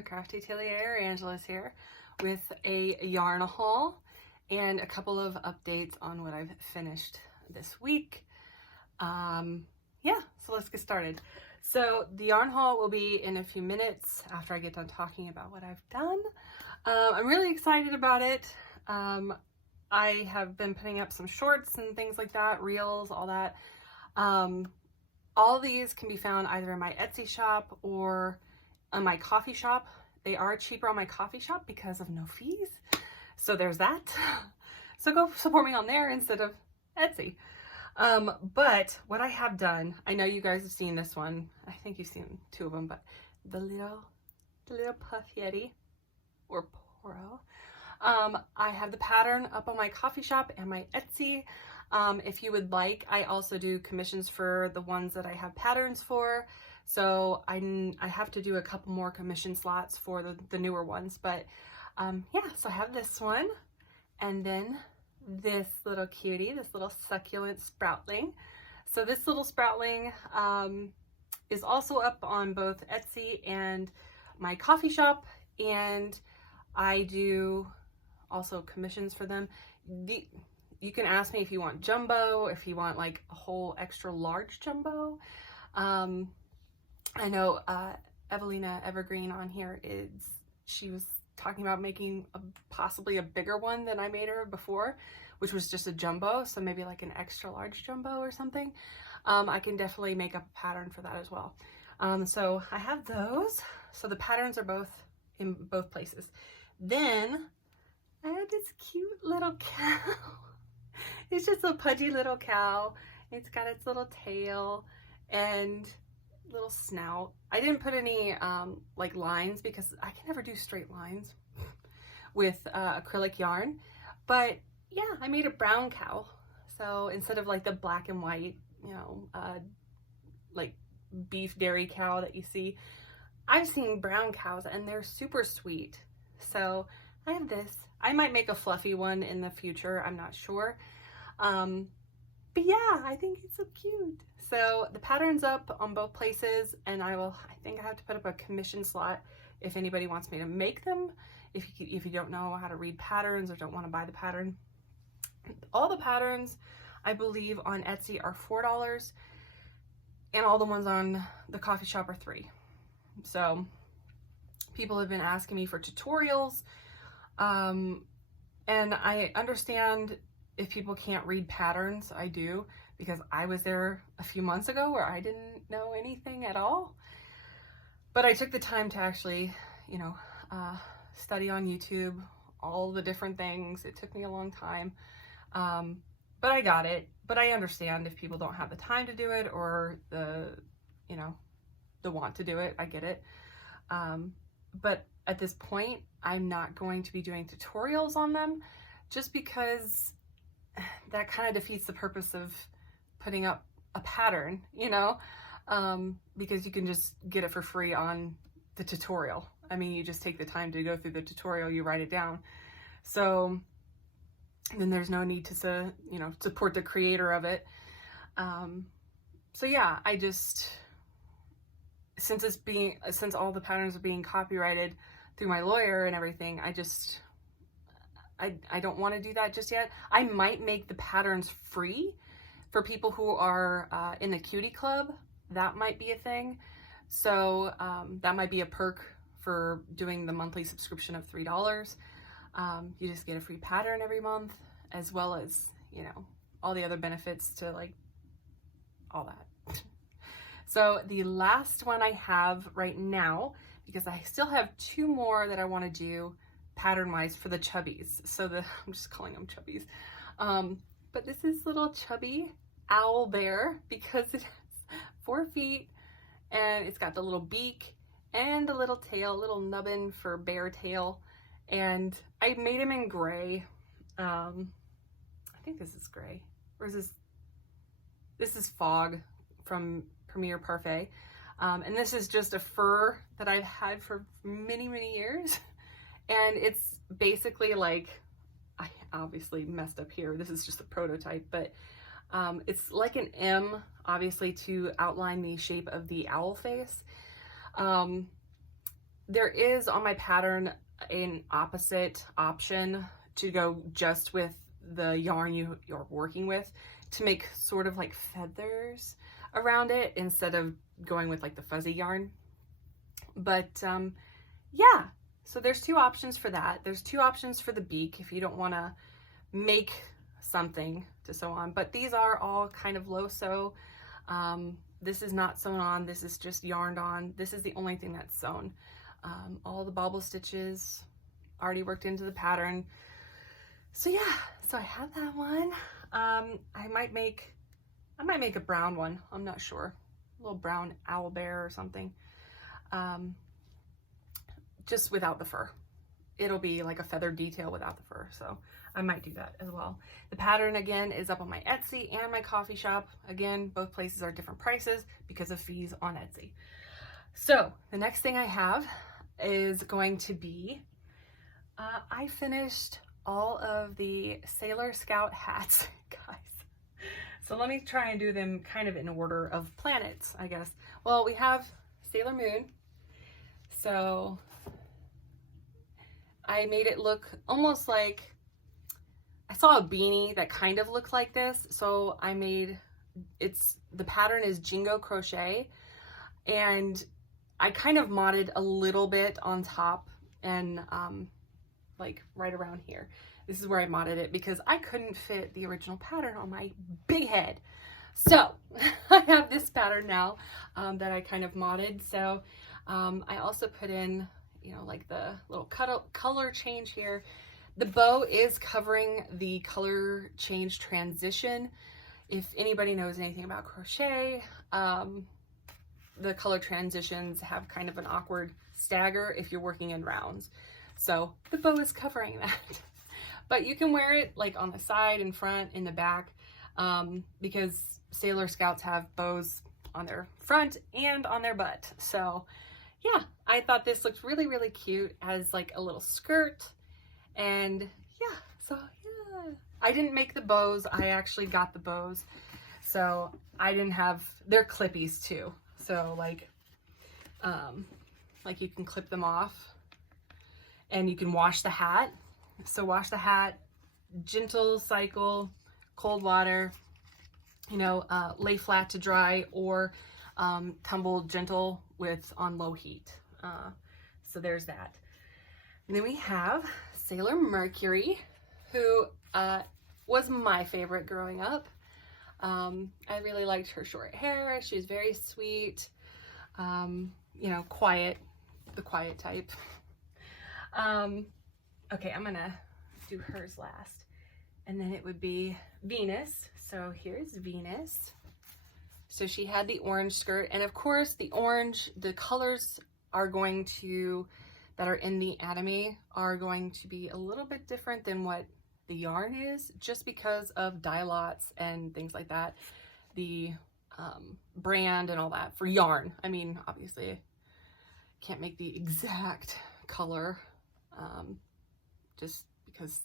the Crafty Atelier. Angela's here with a yarn haul and a couple of updates on what I've finished this week. Yeah, so let's get started. So the yarn haul will be in a few minutes after I get done talking about what I've done. I'm really excited about it. I have been putting up some shorts and things like that, reels, all that. All these can be found either in my Etsy shop or on my Ko-fi shop. They are cheaper on my Ko-fi shop because of no fees. So there's that. So go support me on there instead of Etsy. But what I have done, I know you guys have seen this one. I think you've seen two of them, but the little puff yeti or poro. I have the pattern up on my Ko-fi shop and my Etsy. If you would like, I also do commissions for the ones that I have patterns for. So I have to do a couple more commission slots for the newer ones, but yeah, so I have this one and then this little cutie, this little succulent sproutling. So this little sproutling is also up on both Etsy and my Ko-fi shop, and I do also commissions for them. You can ask me if you want jumbo, if you want like a whole extra large jumbo. I know Evelina Evergreen on here she was talking about making possibly a bigger one than I made her before, which was just a jumbo, so maybe like an extra large jumbo or something. I can definitely make up a pattern for that as well. So I have those. So the patterns are both in both places. Then I have this cute little cow. It's just a pudgy little cow. It's got its little tail and little snout. I didn't put any like lines because I can never do straight lines with acrylic yarn. But yeah, I made a brown cow. So instead of like the black and white, you know, like beef dairy cow that you see, I've seen brown cows and they're super sweet. So I have this. I might make a fluffy one in the future. I'm not sure. But yeah, I think it's so cute. So the pattern's up on both places, and I think I have to put up a commission slot if anybody wants me to make them. If you don't know how to read patterns or don't want to buy the pattern. All the patterns, I believe, on Etsy are $4, and all the ones on the Ko-fi shop are $3. So people have been asking me for tutorials, and I understand if people can't read patterns. I do, because I was there a few months ago where I didn't know anything at all. But I took the time to actually, you know, study on YouTube, all the different things. It took me a long time, but I got it. But I understand if people don't have the time to do it or the want to do it. I get it. But at this point, I'm not going to be doing tutorials on them, just because that kind of defeats the purpose of putting up a pattern, you know, because you can just get it for free on the tutorial. I mean, you just take the time to go through the tutorial, you write it down. So then there's no need to, you know, support the creator of it. So yeah, I just, since all the patterns are being copyrighted through my lawyer and everything, I don't want to do that just yet. I might make the patterns free for people who are in the Cutie Club. That might be a thing. So that might be a perk for doing the monthly subscription of $3. You just get a free pattern every month, as well as, you know, all the other benefits to like all that. So the last one I have right now, because I still have two more that I want to do pattern wise for the chubbies. So I'm just calling them chubbies. But this is little chubby owl bear, because it has 4 feet and it's got the little beak and the little tail, little nubbin for bear tail. And I made him in gray. I think this is gray. Or is this is Fog from Premier Parfait. And this is just a fur that I've had for many, many years. And it's basically like, I obviously messed up here. This is just a prototype, but it's like an M, obviously, to outline the shape of the owl face. there is on my pattern an opposite option to go just with the yarn you're working with, to make sort of like feathers around it instead of going with like the fuzzy yarn. But yeah, so there's two options for that. There's two options for the beak if you don't want to make something to sew on, but these are all kind of low sew. This is not sewn on, this is just yarned on. This is the only thing that's sewn. All the bobble stitches already worked into the pattern. So yeah, so I have that one. I might make a brown one, I'm not sure. A little brown owl bear or something. Just without the fur. It'll be like a feather detail without the fur, so I might do that as well. The pattern again is up on my Etsy and my coffee shop. Again, both places are different prices because of fees on Etsy. So the next thing I have is going to be, I finished all of the Sailor Scout hats, guys. So let me try and do them kind of in order of planets, I guess. Well, we have Sailor Moon. So I made it look almost like, I saw a beanie that kind of looked like this. So I made, the pattern is Jingo Crochet, and I kind of modded a little bit on top and like right around here. This is where I modded it because I couldn't fit the original pattern on my big head. So I have this pattern now that I kind of modded. So I also put in, you know, like the little color change here. The bow is covering the color change transition. If anybody knows anything about crochet, the color transitions have kind of an awkward stagger if you're working in rounds. So the bow is covering that. But you can wear it like on the side, in front, in the back, because Sailor Scouts have bows on their front and on their butt. So yeah, I thought this looked really, really cute as like a little skirt. And yeah, so yeah. I didn't make the bows, I actually got the bows. So I didn't have, they're clippies too. So like you can clip them off and you can wash the hat. So wash the hat, gentle cycle, cold water, you know, lay flat to dry, or tumble gentle with on low heat. So there's that. And then we have Sailor Mercury, who was my favorite growing up. I really liked her short hair. She was very sweet, you know, quiet, the quiet type. Okay, I'm gonna do hers last. And then it would be Venus. So here's Venus. So she had the orange skirt, and of course the orange, the colors are going to, that are in the anime are going to be a little bit different than what the yarn is, just because of dye lots and things like that. The brand and all that for yarn. I mean, obviously can't make the exact color, just because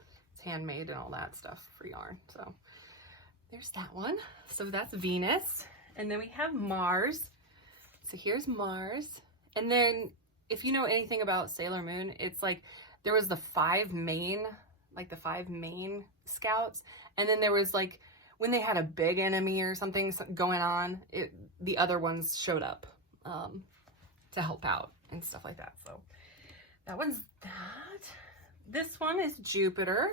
it's handmade and all that stuff for yarn. So there's that one. So that's Venus. And then we have Mars. So here's Mars. And then if you know anything about Sailor Moon, it's like there was the five main scouts. And then there was like, when they had a big enemy or something going on, the other ones showed up to help out and stuff like that. So that one's that. This one is Jupiter.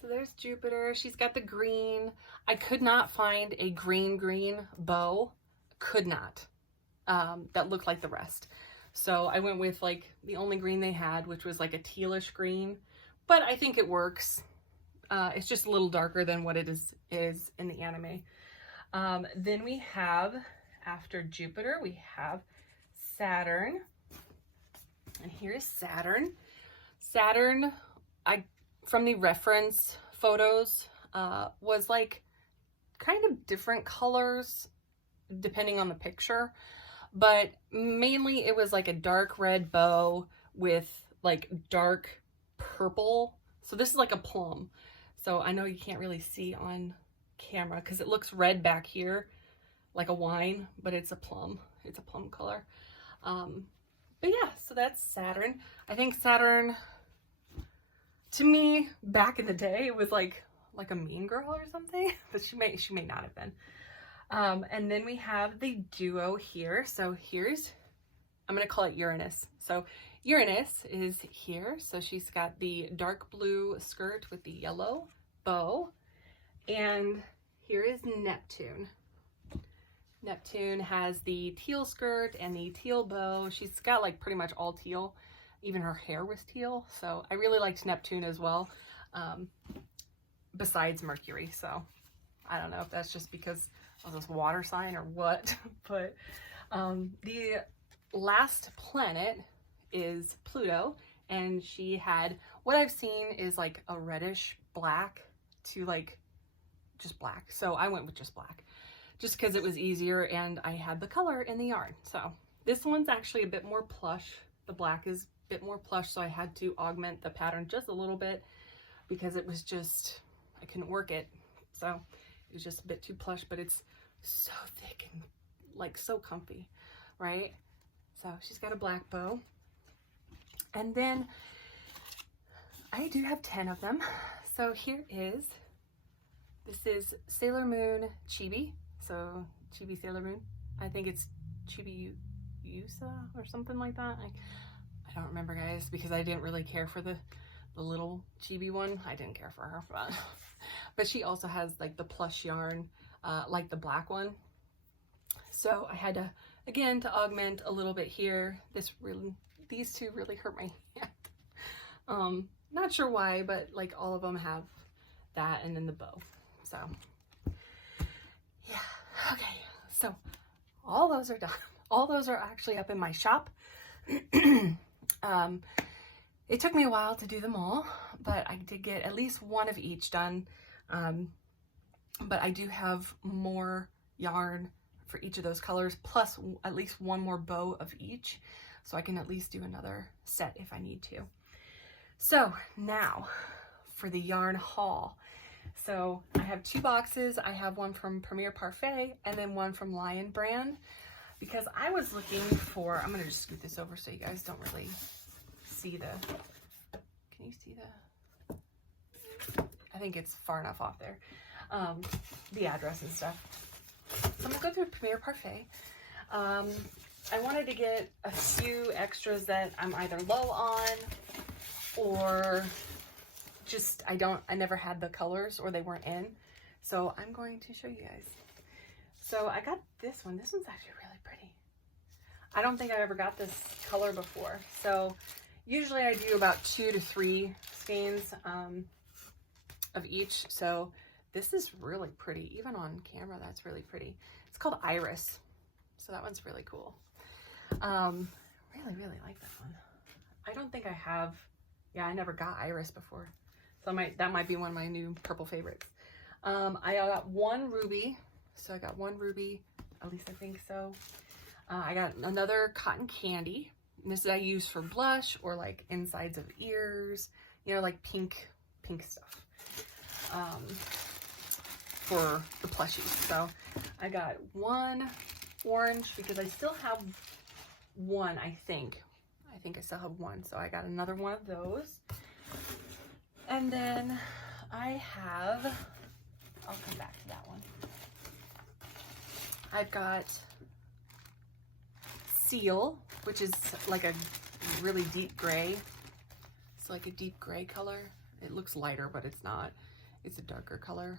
So there's Jupiter. She's got the green. I could not find a green bow. Could not. That looked like the rest. So I went with like the only green they had, which was like a tealish green. But I think it works. It's just a little darker than what it is in the anime. Then we have, after Jupiter, we have Saturn. And here's Saturn. Saturn, from the reference photos, was like kind of different colors depending on the picture, but mainly it was like a dark red bow with like dark purple. So this is like a plum. So I know you can't really see on camera because it looks red back here like a wine, but it's a plum. It's a plum color. But yeah, so that's Saturn. I think Saturn, to me, back in the day, it was like a mean girl or something, but she may not have been. And then we have the duo here. So I'm gonna call it Uranus. So Uranus is here. So she's got the dark blue skirt with the yellow bow. And here is Neptune. Neptune has the teal skirt and the teal bow. She's got like pretty much all teal. Even her hair was teal. So I really liked Neptune as well. Besides Mercury. So I don't know if that's just because of this water sign or what. But the last planet is Pluto. And she had, what I've seen is like a reddish black to like just black. So I went with just black. Just because it was easier and I had the color in the yarn. So this one's actually a bit more plush. The black is a bit more plush, so I had to augment the pattern just a little bit because it was just, I couldn't work it. So it was just a bit too plush, but it's so thick and like so comfy, right? So she's got a black bow. And then I do have 10 of them. So here is, this is Sailor Moon Chibi. So Chibi Sailor Moon. I think it's Chibi Yusa or something like that. I don't remember, guys, because I didn't really care for the little Chibi one. I didn't care for her, but she also has like the plush yarn, like the black one. So I had to, again, to augment a little bit here. These two really hurt my hand. Not sure why, but like all of them have that, and then the bow. So yeah, okay, so all those are done. All those are actually up in my shop. It took me a while to do them all, but I did get at least one of each done. But I do have more yarn for each of those colors, plus at least one more bow of each, so I can at least do another set if I need to. So now for the yarn haul. So I have 2 boxes. I have one from Premier Parfait and then one from Lion Brand, because I was looking for, I'm gonna just scoot this over so you guys don't really see the, can you see the, I think it's far enough off there, the address and stuff. So I'm gonna go through Premier Parfait. I wanted to get a few extras that I'm either low on or just, I never had the colors or they weren't in. So I'm going to show you guys. So I got this one. This one's actually really pretty. I don't think I ever got this color before. So usually I do about 2 to 3 skeins of each. So this is really pretty. Even on camera, that's really pretty. It's called Iris. So that one's really cool. Really like that one. I don't think I have, yeah, I never got Iris before. So that might be one of my new purple favorites. I got 1 ruby. So I got 1 ruby, at least I think so. I got another cotton candy. And this I use for blush or like insides of ears, you know, like pink stuff. For the plushies. So I got 1 orange because I still have 1, I think. I think I still have 1. So I got another one of those. And then I have, I'll come back to that one. I've got Seal, which is like a really deep gray. It's like a deep gray color. It looks lighter, but it's not. It's a darker color.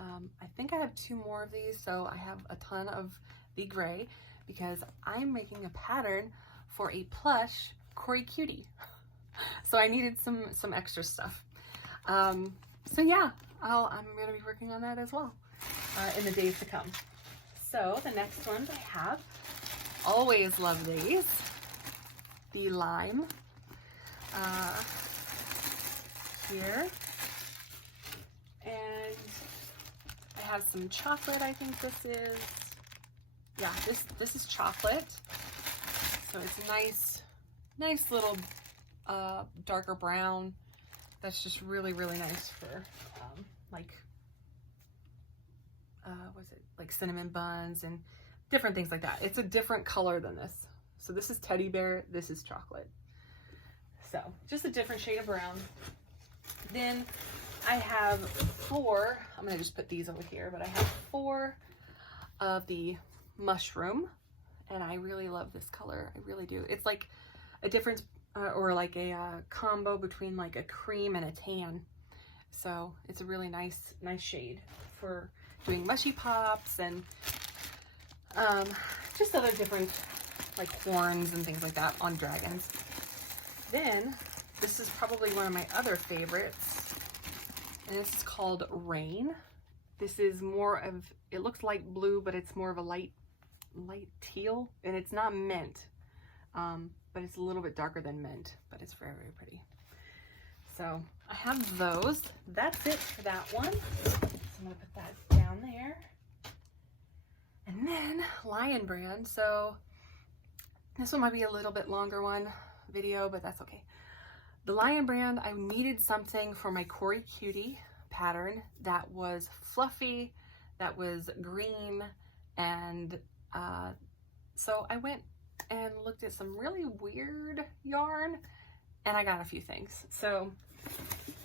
I think I have 2 more of these, so I have a ton of the gray because I'm making a pattern for a plush Cory Cutie. So I needed some extra stuff. So yeah, I'm gonna be working on that as well in the days to come. So the next ones I have, always love these, the lime here, and I have some chocolate. I think this is, yeah, this is chocolate. So it's nice little darker brown. That's just really nice for like was it like cinnamon buns and different things like that. It's a different color than this. So this is teddy bear, this is chocolate. So just a different shade of brown. Then I have 4, I'm gonna just put these over here, but I have 4 of the mushroom, and I really love this color. I really do. It's like a difference or like a combo between like a cream and a tan. So it's a really nice shade for doing mushy pops and just other different like horns and things like that on dragons. Then this is probably one of my other favorites, and this is called Rain. This is more of, it looks light blue, but it's more of a light teal, and it's not mint, but it's a little bit darker than mint, but it's very, very pretty. So I have those. That's it for that one. So I'm gonna put that down there. And then Lion Brand. So this one might be a little bit longer video, but that's okay. The Lion Brand, I needed something for my Cory Cutie pattern that was fluffy, that was green, and so I went and looked at some really weird yarn, and I got a few things. So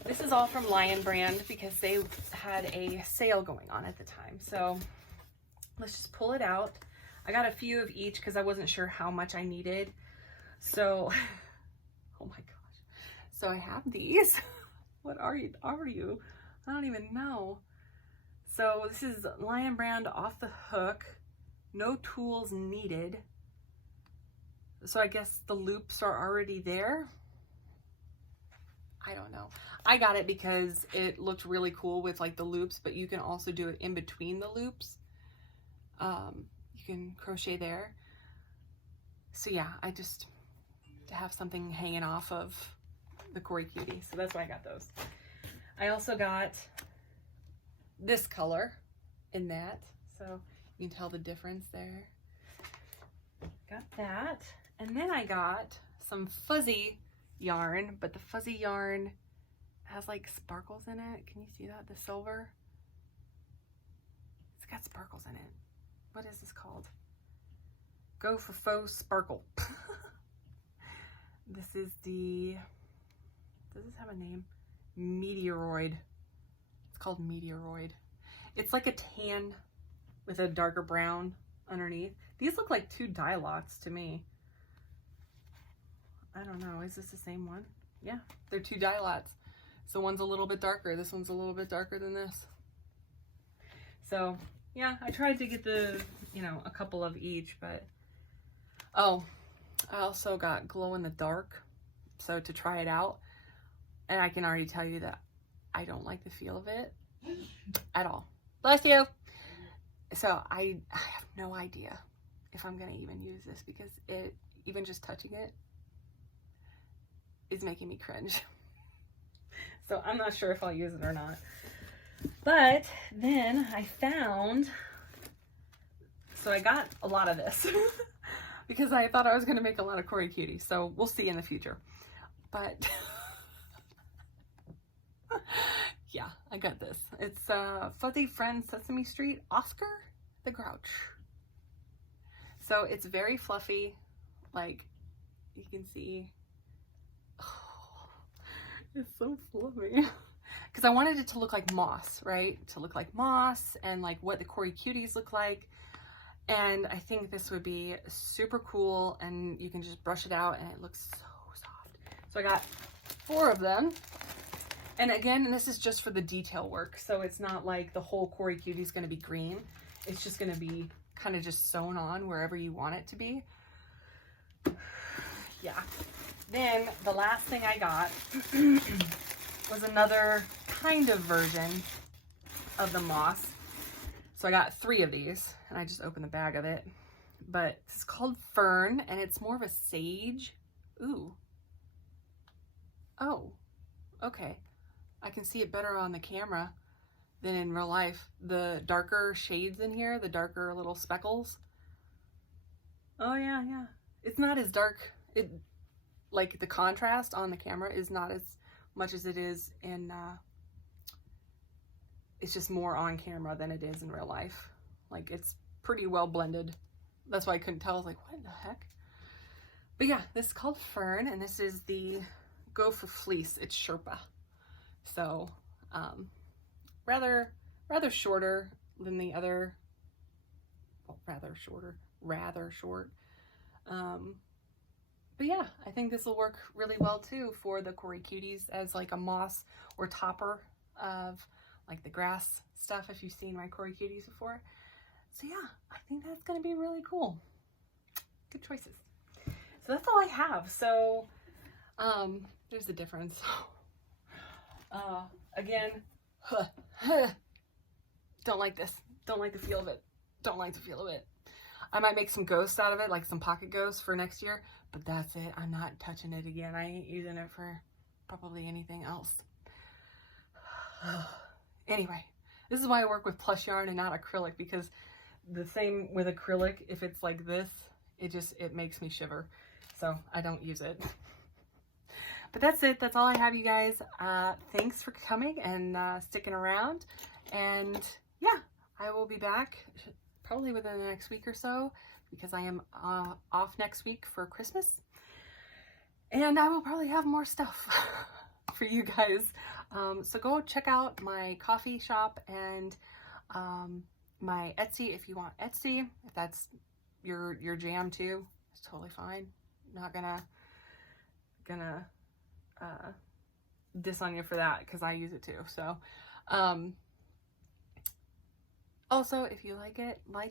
this is all from Lion Brand because they had a sale going on at the time. So let's just pull it out. I got a few of each because I wasn't sure how much I needed. So, oh my gosh. So I have these. What are you? I don't even know. So this is Lion Brand Off the Hook. No tools needed. So I guess the loops are already there. I don't know. I got it because it looked really cool with like the loops, but you can also do it in between the loops. You can crochet there. So yeah, I just to have something hanging off of the Cory Cutie. So that's why I got those. I also got this color in that. So you can tell the difference there. Got that. And then I got some fuzzy yarn, but the fuzzy yarn has like sparkles in it. Can you see that? The silver? It's got sparkles in it. What is this called? Go for Faux Sparkle. This is the, does this have a name? Meteoroid. It's called Meteoroid. It's like a tan with a darker brown underneath. These look like 2 dye lots to me. I don't know, is this the same one? Yeah, they're 2 dye lots. So one's a little bit darker. This one's a little bit darker than this. So yeah, I tried to get the, you know, a couple of each, but, oh, I also got glow in the dark. So to try it out, and I can already tell you that I don't like the feel of it at all. Bless you. So I have no idea if I'm gonna even use this because it, even just touching it is making me cringe. So I'm not sure if I'll use it or not. But then I found, so I got a lot of this because I thought I was going to make a lot of Cory Cutie. So we'll see in the future. But yeah, I got this. It's Fuzzy Friend Sesame Street Oscar the Grouch. So it's very fluffy, like you can see. Oh, it's so fluffy. Because I wanted it to look like moss, right? To look like moss and like what the Cory Cuties look like. And I think this would be super cool, and you can just brush it out and it looks so soft. So I got 4 of them. And again, this is just for the detail work. So it's not like the whole Cory Cutie is going to be green. It's just going to be kind of just sewn on wherever you want it to be. Yeah. Then the last thing I got was another kind of version of the moss. So I got 3 of these, and I just opened the bag of it. But it's called Fern, and it's more of a sage. Ooh. Oh, okay. I can see it better on the camera than in real life. The darker shades in here, the darker little speckles. Oh yeah, yeah. It's not as dark. Like the contrast on the camera is not as much as it is in, it's just more on camera than it is in real life. Like it's pretty well blended. That's why I couldn't tell. I was like, what the heck? But yeah, this is called Fern, and this is the Go for Fleece. It's Sherpa. So, rather shorter than the other, well, rather short. But yeah, I think this will work really well too for the Cory Cuties as like a moss or topper of like the grass stuff, if you've seen my Cory Cuties before. So yeah, I think that's going to be really cool. Good choices. So that's all I have. So, there's the difference. Again, don't like this. Don't like the feel of it. Don't like the feel of it. I might make some ghosts out of it, like some pocket ghosts for next year, but that's it. I'm not touching it again. I ain't using it for probably anything else. Anyway, this is why I work with plush yarn and not acrylic, because the same with acrylic, if it's like this, it makes me shiver. So I don't use it. But that's it. That's all I have, you guys. Thanks for coming and sticking around. And yeah, I will be back probably within the next week or so, because I am off next week for Christmas. And I will probably have more stuff for you guys. So go check out my coffee shop and my Etsy if you want Etsy. If that's your jam too, it's totally fine. Not gonna diss on you for that, because I use it too. So also, if you like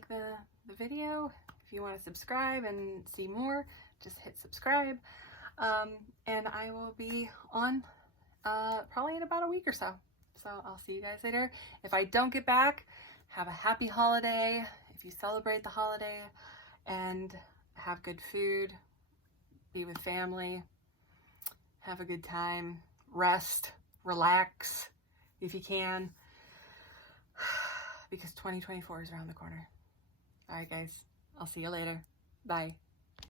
the video, if you want to subscribe and see more, just hit subscribe. And I will be on probably in about a week or so. So I'll see you guys later. If I don't get back, have a happy holiday. If you celebrate the holiday, and have good food, be with family, have a good time, rest, relax if you can, because 2024 is around the corner. All right, guys, I'll see you later. Bye.